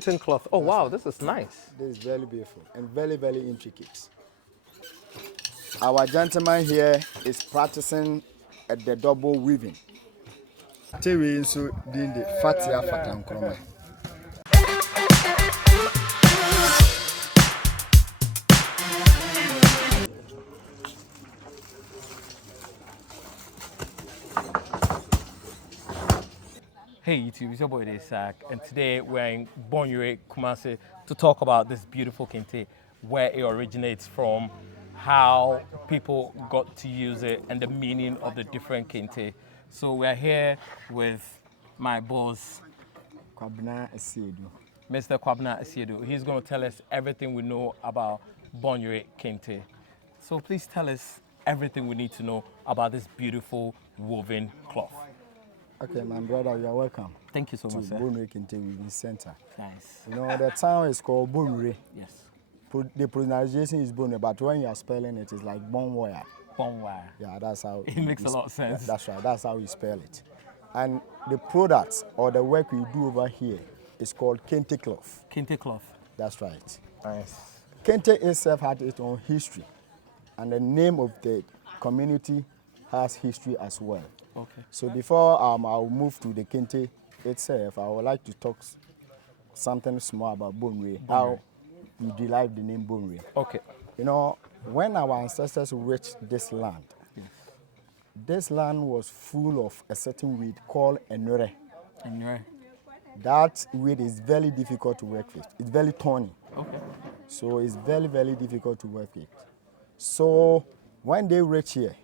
Tin cloth. Oh, wow, this is nice. This is very beautiful and very, very intricate. Our gentleman here is practicing at the double weaving. Tewi nso din de fatia fatankroma. Hey YouTube, it's your boy Isaac, and today we're in Bonyere, Kumasi to talk about this beautiful kente, where it originates from, how people got to use it, and the meaning of the different kente. So we're here with my boss, Kwabena Asiedu. Mr. Kwabena Asiedu. He's going to tell us everything we know about Bonyere kente. So please tell us everything we need to know about this beautiful woven cloth. Okay, my brother, you are welcome. Thank you so much, To sir. Bonyere Kente Weaving Center. Nice. You know, the town is called Bonyere. Yes. The pronunciation is Bonyere, but when you are spelling it, it's like Bonwire. Bonwire. Yeah, that's how It makes a lot of sense. That's right. That's how we spell it. And the product or the work we do over here is called kente cloth. Kente cloth. That's right. Nice. Kente itself had its own history, and the name of the community has history as well. Okay. So before I'll move to the kente itself, I would like to talk something small about Bonyere, how we derived the name Bonyere. Okay. You know, when our ancestors reached this land, Yes. this land was full of a certain weed called enure. And you're That weed is very difficult to work with. It's very thorny. okay. So it's very, very difficult to work with. So when they reach here,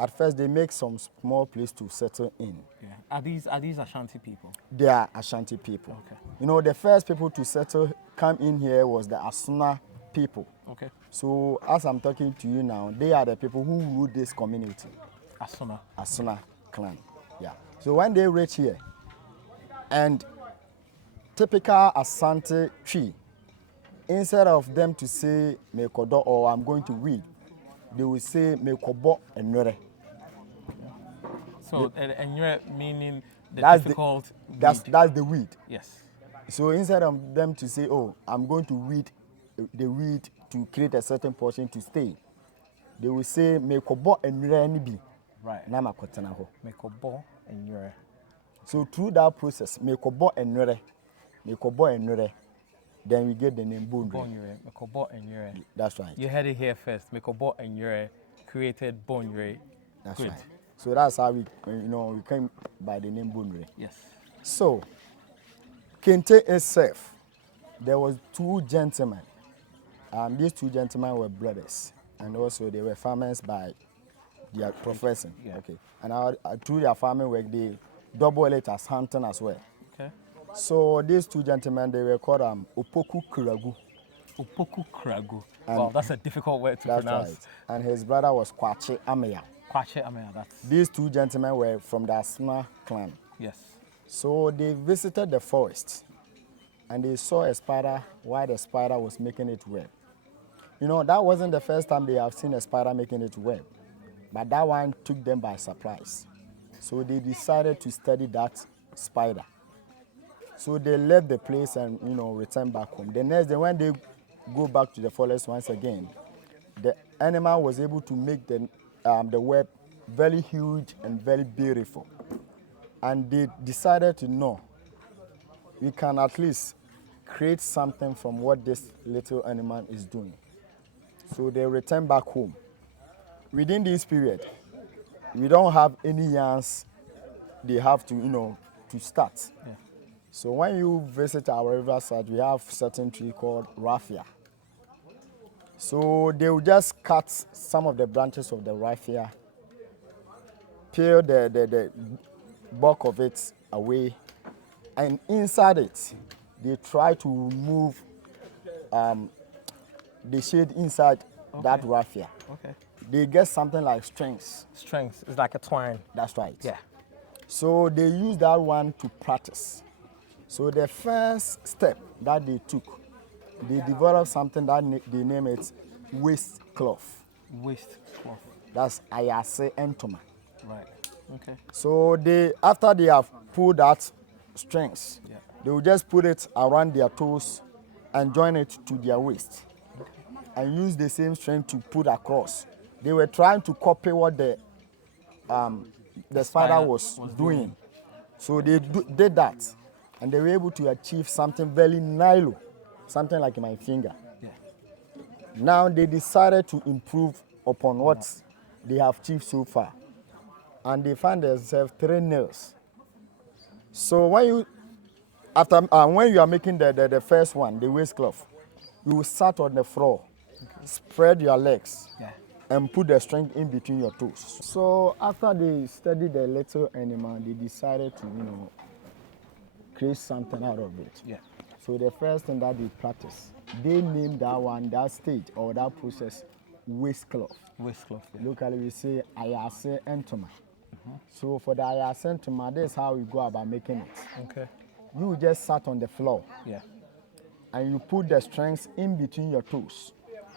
at first they make some small place to settle in. Yeah. Are these Ashanti people? They are Ashanti people. Okay. You know, the first people to come in here was the Asuna people. Okay. So as I'm talking to you now, they are the people who rule this community. Asuna. Asuna clan. Yeah. So when they reach here, and typical Asante tree, instead of them to say mekodo or I'm going to weed, they will say mekobo enure. So and you're meaning the That's difficult That's weed. the weed. Yes. So instead of them to say, oh, I'm going to weed the weed to create a certain portion to stay, they will say mekobo enure ni bi. Right. Na makotena ho. Mekobo and you're So through that process, mekobo enure, then we get the name Bonyere. Bonyere. Mekobo and you're. That's right. You heard it here first. Mekobo and you're created Bonyere. That's Good. right. So that's how we came by the name Bonyere. Yes. So, Kente itself, there was two gentlemen. These two gentlemen were brothers, and also they were farmers by their profession. Yeah. Okay. And through their farming work, they double it as hunting as well. Okay. So these two gentlemen, they were called Opoku Kuragu. Opoku Kragu. And Wow, that's a difficult word to That's pronounce. right. And his brother was Kwache Ameya. Kwache Amaya, that's These two gentlemen were from the Asma clan. yes. So they visited the forest and they saw a spider while the spider was making its web. You know, that wasn't the first time they have seen a spider making its web, but that one took them by surprise. So they decided to study that spider. So they left the place and, returned back home. The next day, when they go back to the forest once again, the animal was able to make the web very huge and very beautiful. And they decided to know, we can at least create something from what this little animal is doing. So they returned back home. Within this period, we don't have any yarns they have to, to start. Yeah. So when you visit our riverside, we have certain tree called raffia. So they will just cut some of the branches of the raffia, peel the bulk of it away, and inside it, they try to remove the shade inside that raffia. Okay. They get something like strings. Strength is like a twine. That's right. Yeah. So they use that one to practice. So the first step that they took, they developed something that they name it waist cloth. Waist cloth. That's ayase entoma. Right. Okay. So after they have pulled that strings, Yeah. They will just put it around their toes and join it to their waist and use the same strength to put across. They were trying to copy what the spider was doing. So they did that, and they were able to achieve something very nilo, something like my finger. Yeah. Now they decided to improve upon what they have achieved so far, and they find themselves 3 nails. So when you when you are making the first one, the waistcloth, you will start on the floor, spread your legs, and put the string in between your toes. So after they studied the little animal, they decided to, create something out of it. Yeah. So the first thing that they practice, they named that stage or that process waistcloth. Waistcloth. Yeah. Locally we say ayase entoma. So for the ayase entoma, this is how we go about making it. Okay. You just sat on the floor. Yeah. And you put the strings in between your toes.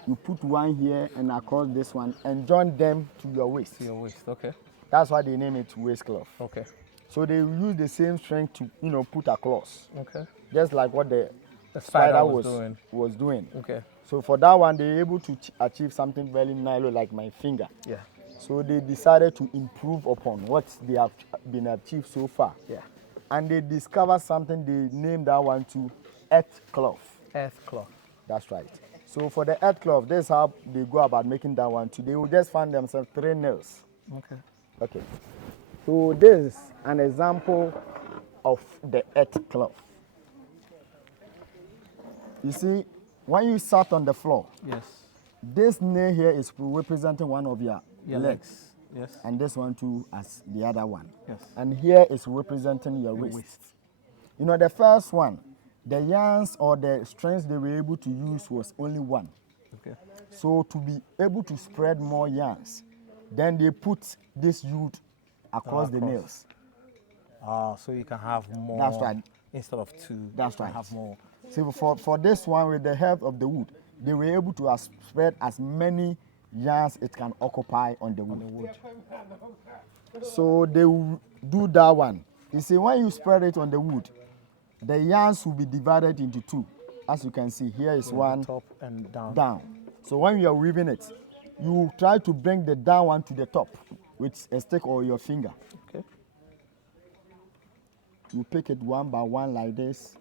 You put one here and across this one and join them to your waist. To your waist, okay. That's why they name it waistcloth. Okay. So they use the same string to, put across. Okay. Just like what the spider was doing. Okay. So for that one, they were able to achieve something very narrow like my finger. Yeah. So they decided to improve upon what they have been achieved so far. Yeah. And they discovered something, they named that one to earth cloth. Earth cloth. That's right. So for the earth cloth, this is how they go about making that one too. They will just find themselves 3 nails. Okay. Okay. So this is an example of the earth cloth. You see, when you sat on the floor, yes, this nail here is representing one of your legs. Yes. And this one too as the other one. Yes. And here is representing your waist. The first one, the yarns or the strings they were able to use was only one. Okay. So to be able to spread more yarns, then they put this yod across the nails. So you can have more. That's right. Instead of 2, That's you right. can have more. So for this one, with the help of the wood, they were able to spread as many yarns it can occupy on the wood. So they will do that one. You see, when you spread it on the wood, the yarns will be divided into 2. As you can see, here is one top and down. So when you are weaving it, you try to bring the down one to the top with a stick or your finger. Okay. You pick it one by one like this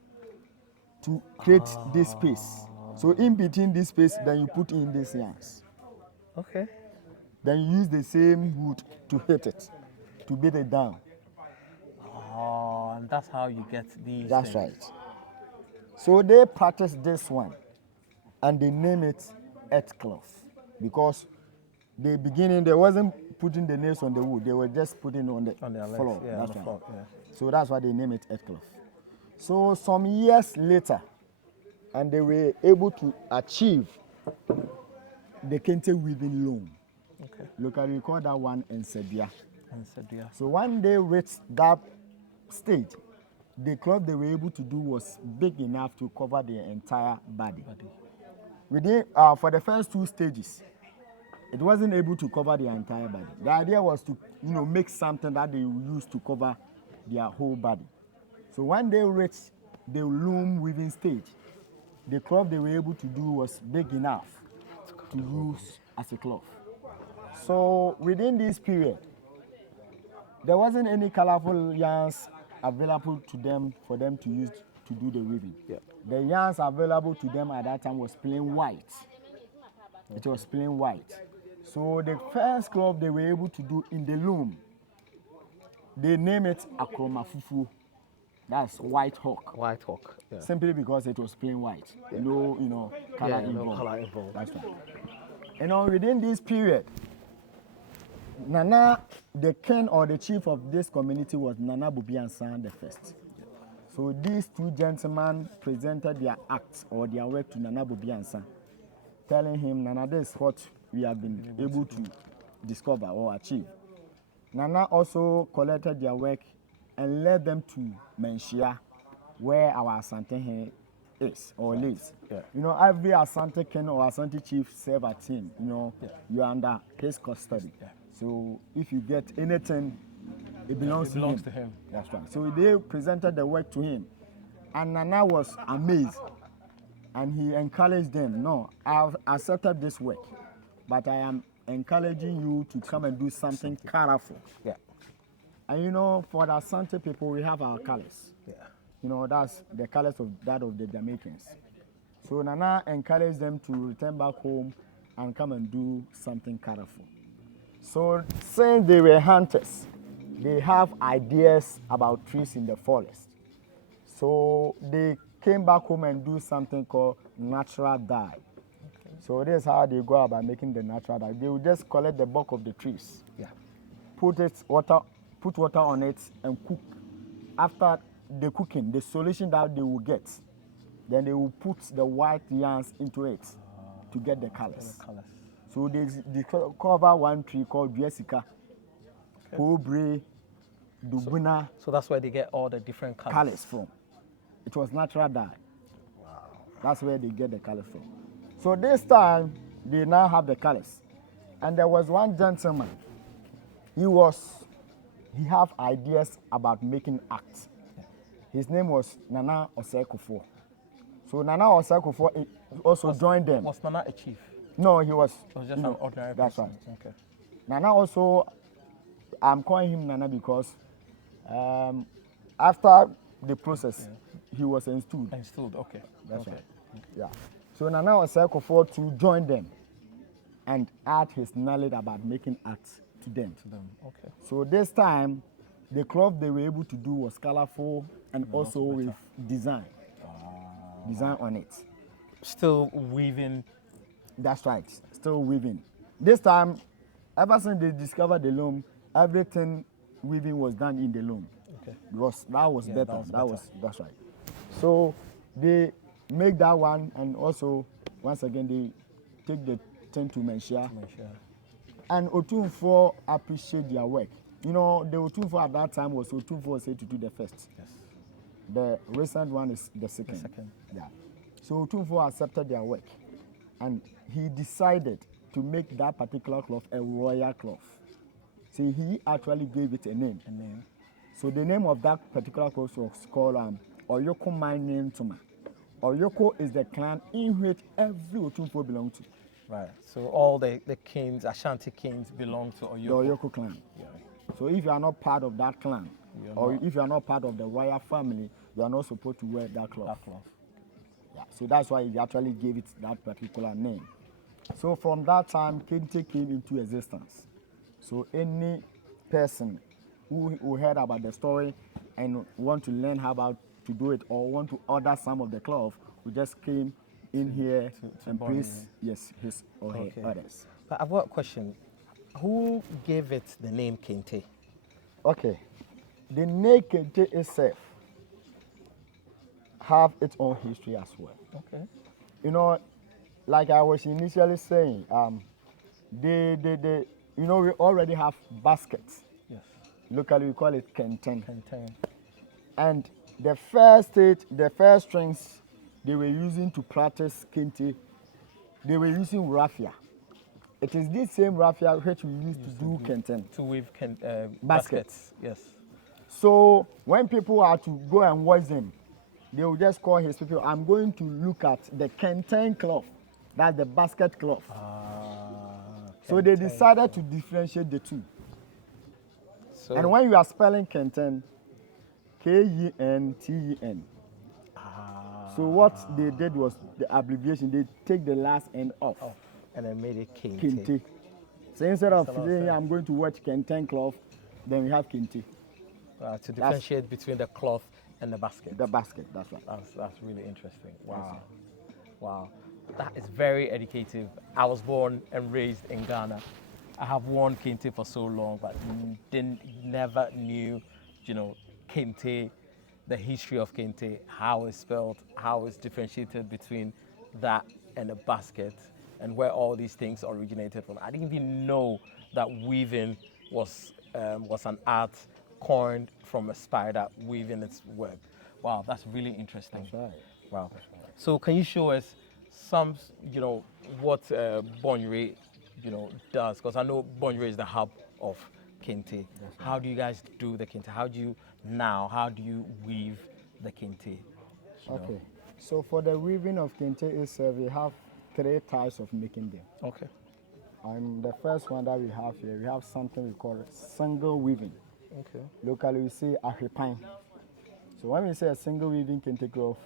to create this space. So in between this space, then you put in these yarns. Okay. Then you use the same wood to hit it, to beat it down. Oh, and that's how you get these. That's things. right. So they practice this one, and they name it earth cloth, because the beginning they wasn't putting the nails on the wood; they were just putting on the floor. Yeah, that's on the right. floor, yeah. So that's why they name it earth cloth. So some years later, and they were able to achieve the kente weaving loom. Okay. Locally, we call that one ensedia. Ensedia. So when they reached that stage, the cloth they were able to do was big enough to cover the entire body. Within, for the first 2 stages, it wasn't able to cover the entire body. The idea was to, make something that they would use to cover their whole body. So when they reached the loom weaving stage, the cloth they were able to do was big enough to use as a cloth. So within this period, there wasn't any colorful yarns available to them for them to use to do the weaving. Yeah. The yarns available to them at that time was plain white. It was plain white. So the first cloth they were able to do in the loom, they name it akromafufu. That's white hawk. White hawk. Yeah. Simply because it was plain white. Yeah. No, color involved. No color involved. That's right. Within this period, Nana, the king or the chief of this community was Nana Bubiansan the first. So these 2 gentlemen presented their acts or their work to Nana Bubiansan, telling him, Nana, this is what we have been able to discover or achieve. Nana also collected their work and led them to Menshia, where our Asante is or lives. Yeah. Every Asante king or Asante chief serve a team. You are under his custody. Yeah. So if you get anything, it belongs to him. That's right. So they presented the work to him, And Nana was amazed. And he encouraged them, no, I've accepted this work, but I am encouraging you to come and do something colorful. Yeah. And you know, for the Asante people, we have our colors. Yeah. You know, that's the colors of the Jamaicans. So Nana encouraged them to return back home and come and do something colorful. So since they were hunters, they have ideas about trees in the forest. So they came back home and do something called natural dye. So this is how they go about making the natural dye. They will just collect the bark of the trees, Yeah. put water on it and cook. After the cooking, the solution that they will get, then they will put the white yarns into it to get the colors. So they cover one tree called Jessica, Pobre, Dubuna So that's where they get all the different colors from. It was natural dye. Wow. That's where they get the colors from. So this time, they now have the colors. And there was one gentleman, he have ideas about making art. His name was Nana Osekufo. So Nana Osekufo also joined them. Was Nana a chief? No, he was just an ordinary that's person. right. Okay. Nana also, I'm calling him Nana because after the process, he was installed. Installed, okay. That's right. Yeah. So Nana was for to join them and add his knowledge about making art to them. Okay. So this time, the cloth they were able to do was colorful and also with design. Design on it. Still weaving. That's right. Still weaving. This time, ever since they discovered the loom, everything weaving was done in the loom. Okay. Because that was better. That's right. So they make that one, and also once again they take the thing to Menshia. And Otunfo appreciate their work. You know, the Otunfo at that time was Otunfo said to do the first. Yes. The recent one is the second. Yeah. So Otunfo accepted their work, and he decided to make that particular cloth a royal cloth. See, he actually gave it a name. So the name of that particular cloth was called Oyoko Mining Tuma. Oyoko is the clan in which every Otunfo belonged to. Right. So all the kings, Ashanti kings, belong to Oyoko. The Oyoko clan. Yeah. So if you are not part of that clan, if you are not part of the royal family, you are not supposed to wear that cloth. Yeah. So that's why he actually gave it that particular name. So from that time, Kente came into existence. So any person who heard about the story and want to learn how about to do it or want to order some of the cloth, we just came in here and place his or her orders. But I've got a question. Who gave it the name Kente? Okay. The name Kente itself have its own history as well. Okay. You know, like I was initially saying, we already have baskets. Yes. Locally, we call it kenten. Kenten. And the first strings they were using to practice kente, they were using raffia. It is this same raffia which we used to do kenten. To weave baskets. Yes. So when people are to go and watch them, they will just call his people, I'm going to look at the kenten cloth. That's the basket cloth. So they decided to differentiate the two. So and when you are spelling kenten, K-E-N-T-E-N. So what they did was the abbreviation, they take the last end off. And then made it Kente. Kente. So instead of saying I'm going to watch kenten cloth, then we have kente. To differentiate between the cloth and the basket. The basket, that's right. That's really interesting. Wow. Wow. That is very educative. I was born and raised in Ghana. I have worn kente for so long, but never knew, kente, the history of kente, how it's spelled, how it's differentiated between that and a basket, and where all these things originated from. I didn't even know that weaving was an art coined from a spider weaving its web. Wow, that's really interesting. That's right. Wow. So can you show us some, what Bonre, does? Because I know Bonre is the hub of kente. Right. How do you guys do the kente? How do you weave the kente? Okay. So for the weaving of kente itself, we have 3 types of making them. Okay. And the first one that we have here, we have something we call single weaving. Okay. Locally, we say ahipine. So when we say a single weaving kente cloth,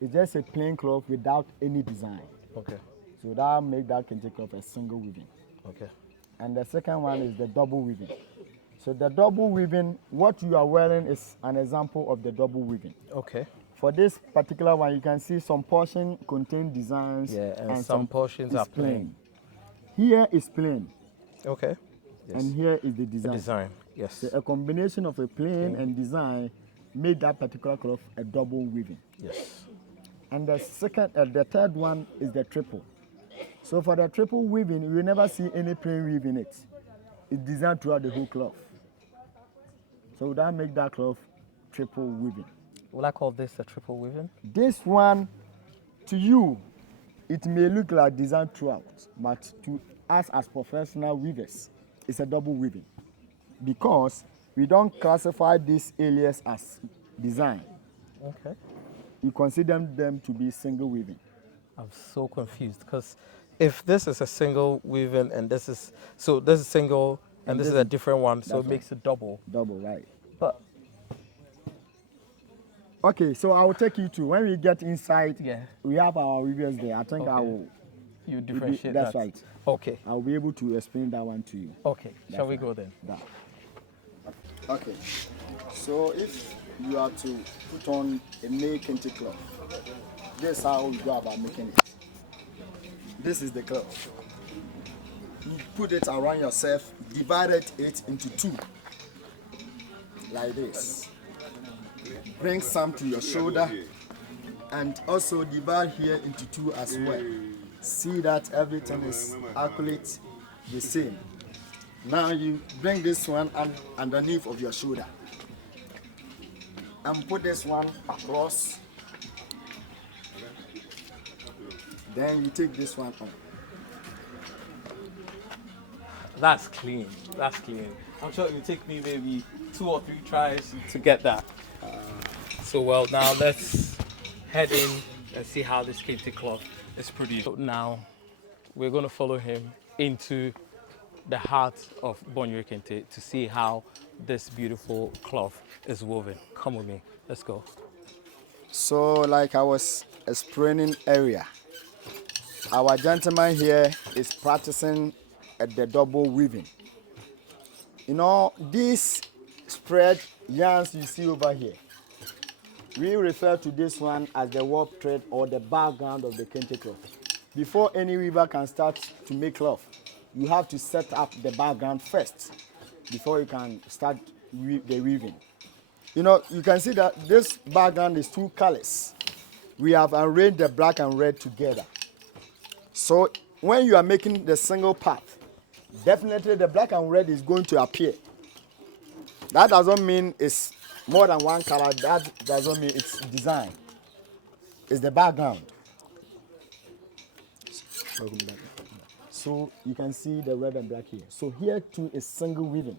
it's just a plain cloth without any design. Okay. So that make that kente cloth a single weaving. Okay. And the second one is the double weaving. So the double weaving, what you are wearing is an example of the double weaving. Okay. For this particular one, you can see some portion contain designs. Yeah, and some portions are plain. Here is plain. Okay. Yes. And here is the The design. design. Yes. So a combination of a plain and design made that particular cloth a double weaving. Yes. And the third one is the triple. So for the triple weaving, you will never see any plain weave in it. It's designed throughout the whole cloth. So that make that cloth triple weaving. Will I call this a triple weaving? This one, to you, it may look like design throughout, but to us as professional weavers, it's a double weaving. Because we don't classify these areas as design. Okay. We consider them to be single weaving. I'm so confused because if this is a single weaving and this is single and this is a different one, so it makes it double. Double, right. But okay, so I will take you to when we get inside. Yeah. We have our weavers there. I think Okay. I will. you differentiate That's that. right. Okay. I'll be able to explain that one to you. Okay. Shall we go then? That. Okay. So if you are to put on a male kente cloth, this is how we go about making it. This is the cloth. You put it around yourself, divided it into 2, like this. Bring some to your shoulder, and also divide here into 2 as well. See that everything is accurate, the same. Now you bring this one underneath of your shoulder and put this one across. Then you take this one on. That's clean. That's clean. I'm sure it will take me maybe 2 or 3 tries to get that. So well, now let's head in and see how this kente cloth is produced. So now we're going to follow him into the heart of Bonyere Kente to see how this beautiful cloth is woven. Come with me. Let's go. So like I was explaining earlier, our gentleman here is practicing at the double weaving. You know, these spread yarns you see over here, we refer to this one as the warp thread or the background of the kente cloth. Before any weaver can start to make cloth, you have to set up the background first before you can start the weaving. You know, you can see that this background is 2 colors. We have arranged the black and red together. So when you are making the single part, definitely the black and red is going to appear. That doesn't mean it's more than 1 color. That doesn't mean it's design. It's the background. So you can see the red and black here. So here too is single weaving.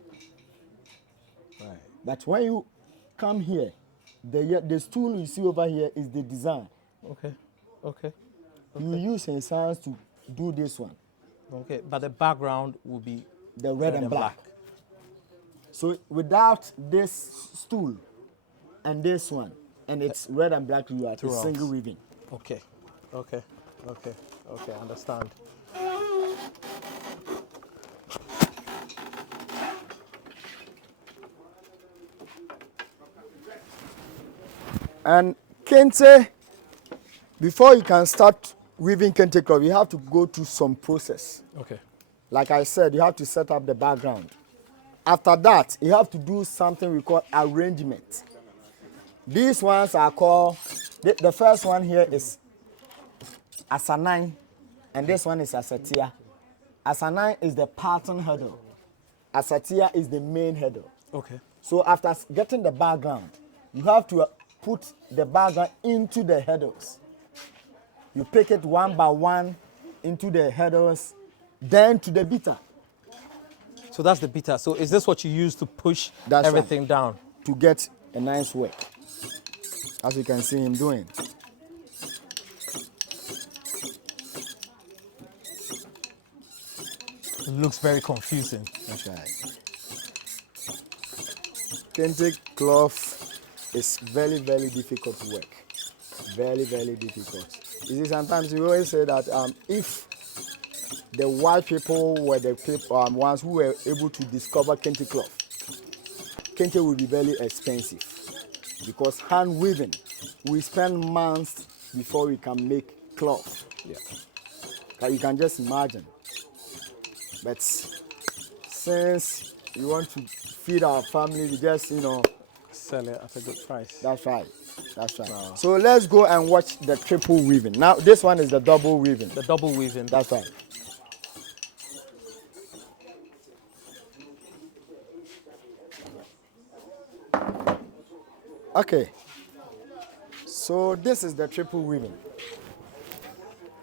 Right. But when you come here, the stool you see over here is the design. Okay. Okay. You use your hands to do this one. Okay. But the background will be the red and black. So without this stool and this one, and it's red and black, you are single weaving. Okay. Okay. Okay. Okay. I understand. And kente, before you can start weaving kente cloth, you have to go through some process. Okay. Like I said, you have to set up the background. After that, you have to do something we call arrangement. These ones are called, the first one here is asanine, and this one is asatia. Asanine is the pattern header. Asatia is the main header. Okay. So after getting the background, you have to put the background into the headers. You pick it one by one into the headers, then to the beater. So that's the beater. So is this what you use to push everything down? To get a nice work. as you can see him doing. It looks very confusing. That's right. Kente cloth is very, very difficult to work. Very, very difficult. You see, sometimes we always say that if the white people were the people, ones who were able to discover Kente cloth, Kente will be very expensive because hand weaving, we spend months before we can make cloth. Yeah. You can just imagine. But since we want to feed our family, we just, Sell it at a good price. that's right. That's right. Wow. So let's go and watch the triple weaving. Now, this one is the double weaving. The double weaving. That's right. Okay. So this is the triple weaving.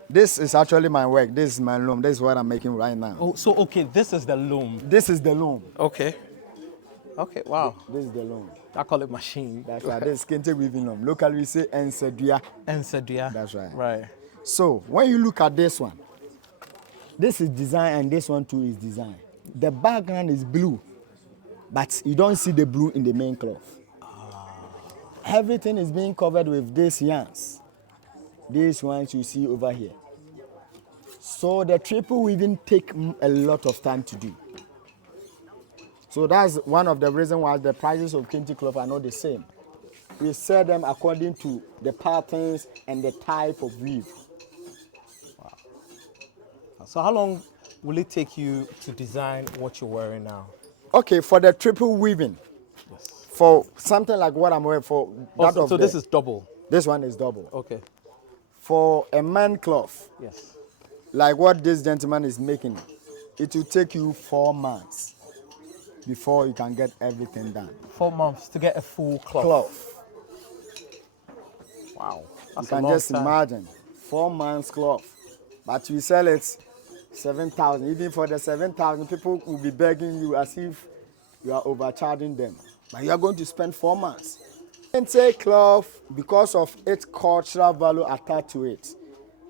This is actually my work. This is my loom. This is what I'm making right now. Oh, so okay, this is the loom. This is the loom. Okay. Okay, wow. This is the loom. I call it machine. That's right. This is Kente weaving loom. Locally we say ensedia. Ensedia. That's right. Right. So when you look at this one, this is design and this one too is design. The background is blue, but you don't see the blue in the main cloth. Everything is being covered with these yarns. These ones you see over here. So the triple weaving take a lot of time to do. So that's one of the reasons why the prices of Kente cloth are not the same. We sell them according to the patterns and the type of weave. So how long will it take you to design what you're wearing now? Okay, for the triple weaving, Yes. for something like what I'm wearing, for that Oh, of so the- this is double. this one is double. Okay. For a man cloth, Yes. like what this gentleman is making, it will take you 4 months before you can get everything done. 4 months to get a full cloth. Cloth. Wow. You That's a can long just time. imagine 4 months cloth, but we sell it 7,000. Even for the 7,000, people will be begging you as if you are overcharging them. But you are going to spend 4 months. Kente cloth, because of its cultural value attached to it,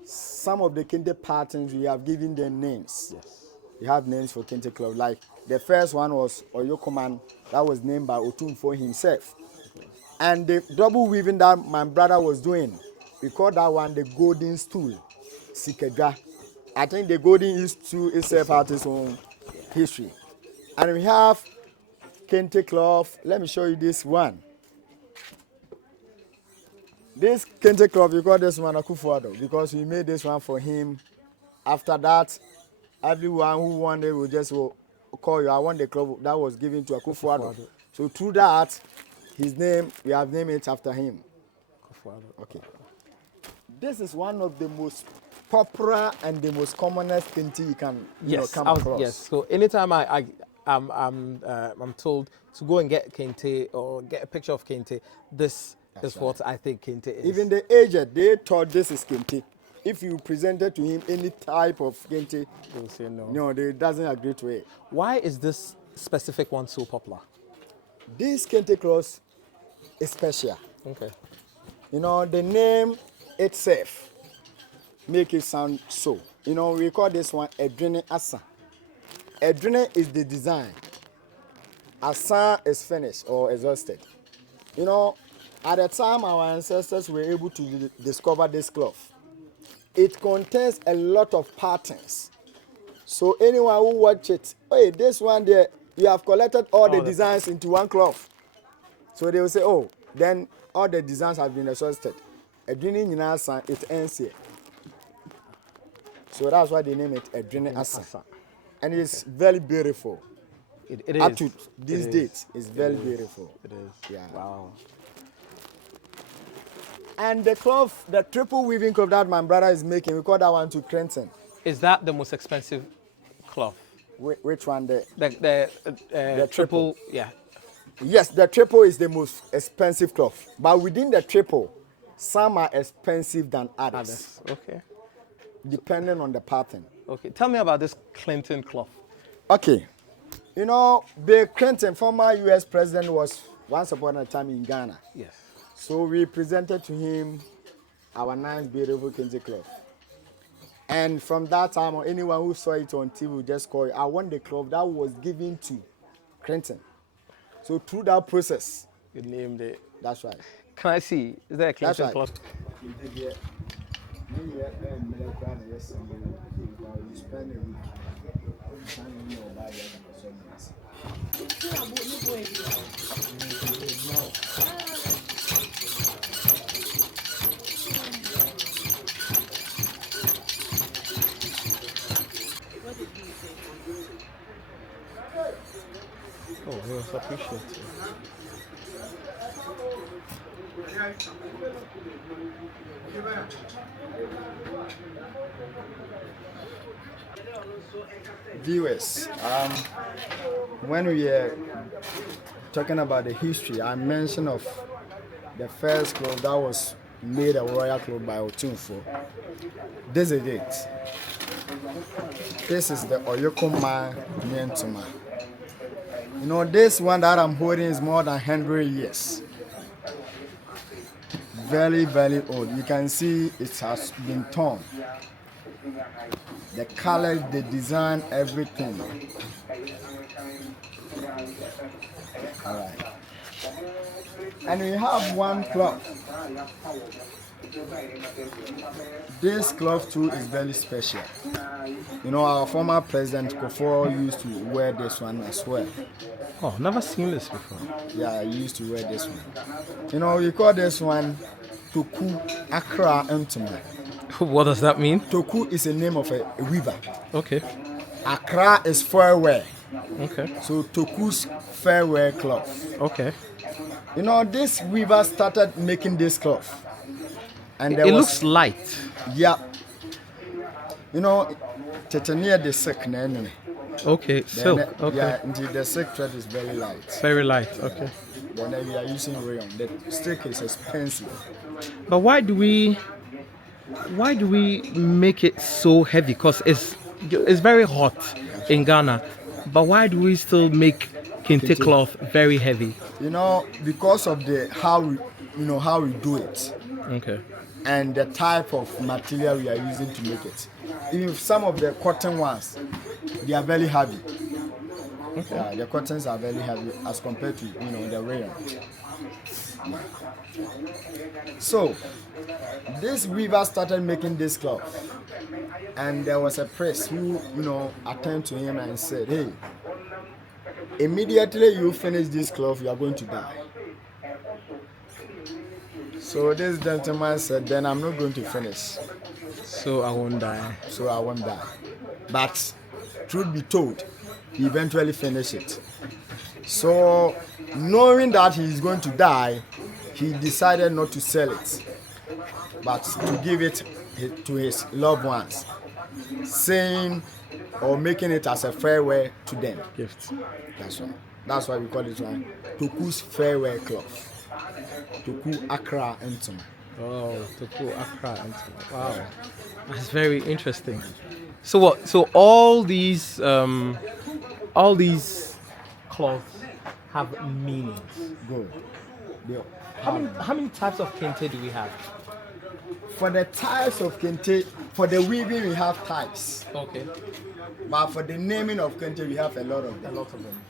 some of the Kente patterns we have given them names. Yes. We have names for Kente cloth. Like the first one was Oyokoman, that was named by Otumfo himself. And the double weaving that my brother was doing, we call that one the golden stool, Sikedra. I think the golden stool itself has its own history. And we have Kente cloth. Let me show you this one. This Kente cloth, we call this one Akufuado because we made this one for him. After that, everyone who wanted will just call you. I want the cloth that was given to Akufuado. So through that, his name, we have named it after him. Okay. This is one of the most popular and the most commonest Kente you can come across. Yes. So anytime I'm told to go and get Kente or get a picture of Kente, this is what I think Kente is. Even the aged, they thought this is Kente. If you presented to him any type of Kente, They will say no. no, they doesn't agree to it. Why is this specific one so popular? This Kente cloth is special. Okay. The name itself make it sound so. We call this one Edrine Asa. Edrine is the design. Asa is finished or exhausted. At the time our ancestors were able to discover this cloth, it contains a lot of patterns. So anyone who watch it, hey, this one there, you have collected all the designs into one cloth. So they will say, oh, then all the designs have been exhausted. Edrine Asa, it ends here. So that's why they name it Edrine Asa. And it's very beautiful. It is. Up to this date, it's very beautiful. It is. Yeah. Wow. And the cloth, the triple weaving cloth that my brother is making, we call that one to Crenton. Is that the most expensive cloth? Which one? The triple. Yeah. Yes, the triple is the most expensive cloth. But within the triple, some are expensive than others, Okay. depending on the pattern. Okay. Tell me about this Clinton cloth. Okay. Bill Clinton, former U.S. president, was once upon a time in Ghana. Yes. So we presented to him our nice, beautiful kente cloth. And from that time on, anyone who saw it on TV would just call it. I want the cloth that was given to Clinton. So through that process, You named it. that's right. Can I see? Is there a That's Clinton right. cloth? You spend a week. Oh, he was appreciative. Viewers, when we are talking about the history, I mentioned of the first cloth that was made a royal cloth by Otunfo. This is it. This is the Oyokoma Nyentuma. You know, this one that I'm holding is more than 100 years. Very, very old. You can see it has been torn. The colors, the design, everything. All right. And we have one cloth. This cloth too is very special. You know, our former president Kofo used to wear this one as well. Oh, never seen this before. Yeah, he used to wear this one. You know, we call this one Toku Accra Ntuma. What does that mean? Toku is a name of a weaver. Okay. Accra is fairwear. Okay. So Toku's fairwear cloth. Okay. You know, this weaver started making this cloth. And It looks light. Yeah. You know, Tetania the silk anyway. Okay. Silk. Okay. Yeah, indeed the silk thread is very light. Very light. Okay. Then we are using rayon. The silk is expensive. But why do we make it so heavy? Because it's very hot in Ghana. But why do we still make kente cloth very heavy? You know, because of how we do it. Okay. And the type of material we are using to make it. Even some of the cotton ones, they are very heavy. Okay. Yeah, the cottons are very heavy as compared to the rayon. Yeah. So this weaver started making this cloth, and there was a priest who attended to him and said, "Hey, immediately you finish this cloth, you are going to die." So this gentleman said, "Then I'm not going to finish. So I won't die." So I won't die. But truth be told, he eventually finished it. So knowing that he is going to die, he decided not to sell it, but to give it to his loved ones, saying or making it as a farewell to them. Gift. That's right. That's why we call it one Toku's farewell cloth. Toku Accra Ntuma. Oh, Toku Accra Ntuma. Wow, that's very interesting. So what? So all these cloths have meanings. Good. How many types of kente do we have? For the types of kente, for the weaving we have types. Okay. But for the naming of kente we have a lot of them. A lot of them.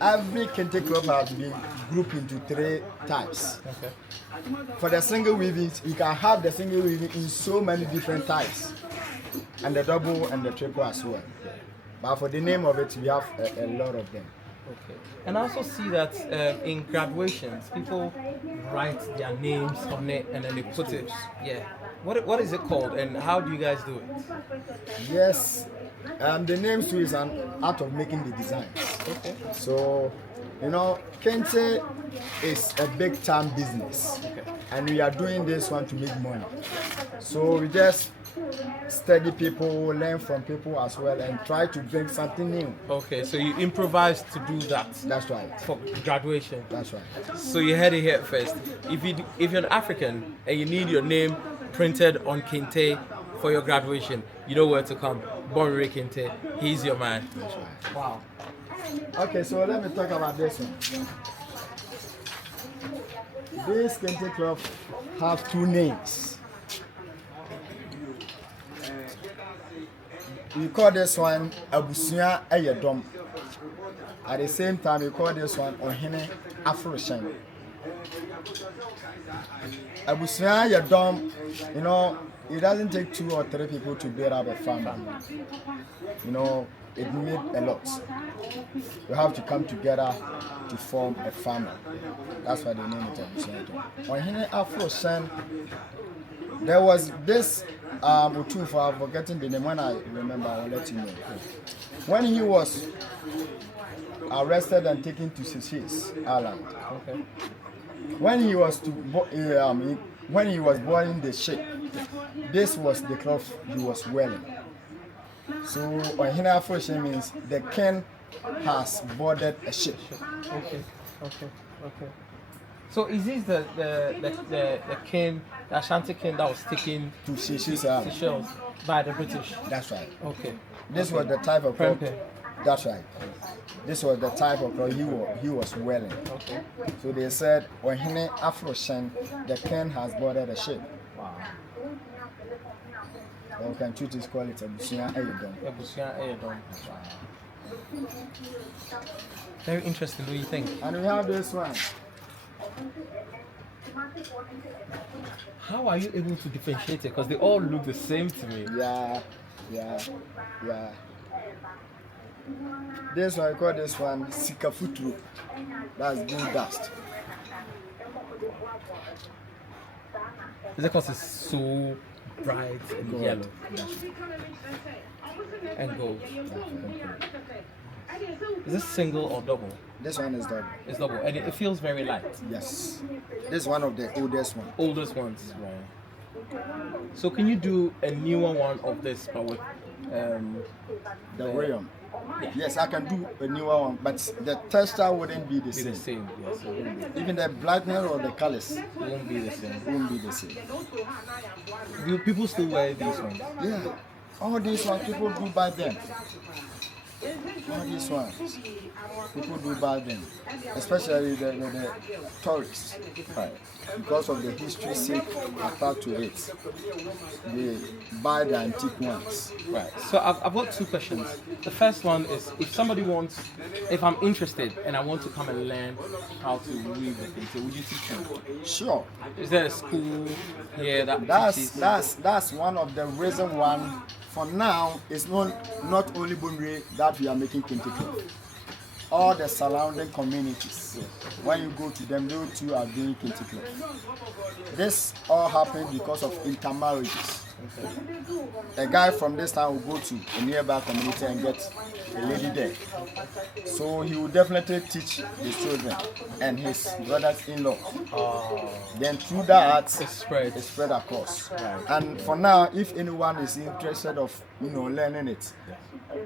Every kente cloth has been grouped into 3 types. Okay. For the single weaving, you can have the single weaving in so many different types, and the double and the triple as well. But for the name of it, we have a lot of them. Okay. And I also see that in graduations, people write their names on it and then they put it. Yeah. What is it called and how do you guys do it? Yes, the name too is an art of making the designs. Okay. So, kente is a big time business, and we are doing this one to make money. So we just study people, learn from people as well, and try to bring something new. Okay, so you improvise to do that. That's right. For graduation. That's right. So you heard it here first. If you're an African and you need your name printed on kente for your graduation, you know where to come. Bonre Kente, he's your man. That's right. Wow. Okay, so let me talk about this one. This kente cloth have two names. We call this one Abusia Eyedom. At the same time, we call this one Ohene Afro-Shen. Abusia Eyedom, you know, it doesn't take 2 or 3 people to build up a family. You know, it needs a lot. You have to come together to form a family. That's why they name it Abusia Eyedom. Ohene Afro-Shen, there was this Utu, for forgetting the name. When I remember, I'll let you know. When he was arrested and taken to Seychelles Island, Okay. when he was when he was boarding the ship, this was the cloth he was wearing. So Ohene Afro-Shen means the king has boarded a ship. Okay. So is this the king, the Ashanti king that was taken To Seychelles Island. Seychelles by the British? That's right. Okay. This was the type of cloth. Prempe. That's right. This was the type of cloth he was wearing. Okay. So they said, Ohene Afro-Shen, the king has boarded a ship. Wow. Or we can choose to call it Abusia Eyedom. Abusia Eyedom. Wow. Very interesting. What do you think? And we have this one. How are you able to differentiate it? Because they all look the same to me. Yeah. This one, I call this one Sikafutru. That's gold dust. Is it because it's so bright and Gold. yellow and gold? Is this single or double? This one is double. It's double, and it feels very light. Yes. This is one of the oldest one. Oldest ones, right? So can you do a newer one of this, but with The rayon. Yeah. Yes, I can do a newer one, but the texture wouldn't be the be same. the same? Yes, it won't be. Even the blackness or the colors It won't be the same. won't be the same. Do people still wear these ones? Yeah. All these ones people do buy them. All these ones people do buy them, especially the tourists, Right. because of the history sake attached to it. They buy the antique ones. Right. So I've got 2 questions. The first one is if I'm interested and I want to come and learn how to weave the kente, would you teach me? Sure. Is there a school here that teaches? That's one of the reason one. For now, it's not only Bunri that we are making kente cloth. All the surrounding communities, when you go to them, they too are doing kente cloth. This all happened because of intermarriages. A guy from this town will go to a nearby community and get a lady there. So he will definitely teach his children and his brothers-in-law. Then through that, It's spread across. Right. And for now, if anyone is interested of learning it,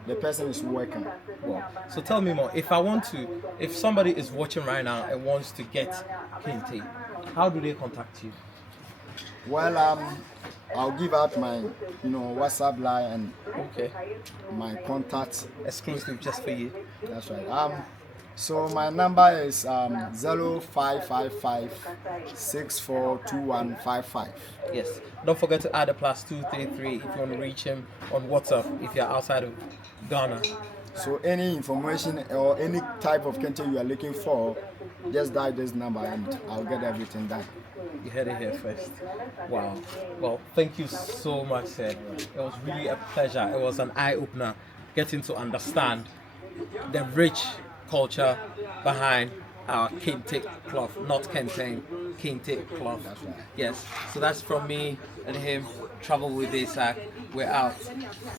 the person is welcome. Wow. So tell me more. If somebody is watching right now and wants to get kente, how do they contact you? Well, I'll give out my WhatsApp line and Okay. my contact. Exclusive just for you. That's right. So my number is 0555 642155. Yes. Don't forget to add a +233 if you want to reach him on WhatsApp if you're outside of Ghana. So any information or any type of kente you are looking for, just dial this number and I'll get everything done. You heard it here first. Wow. Well, thank you so much, sir. It was really a pleasure. It was an eye-opener getting to understand the rich culture behind our kente cloth, not kente, kente cloth. That's right. Yes. So that's from me and him. Travel with Isaac. We're out.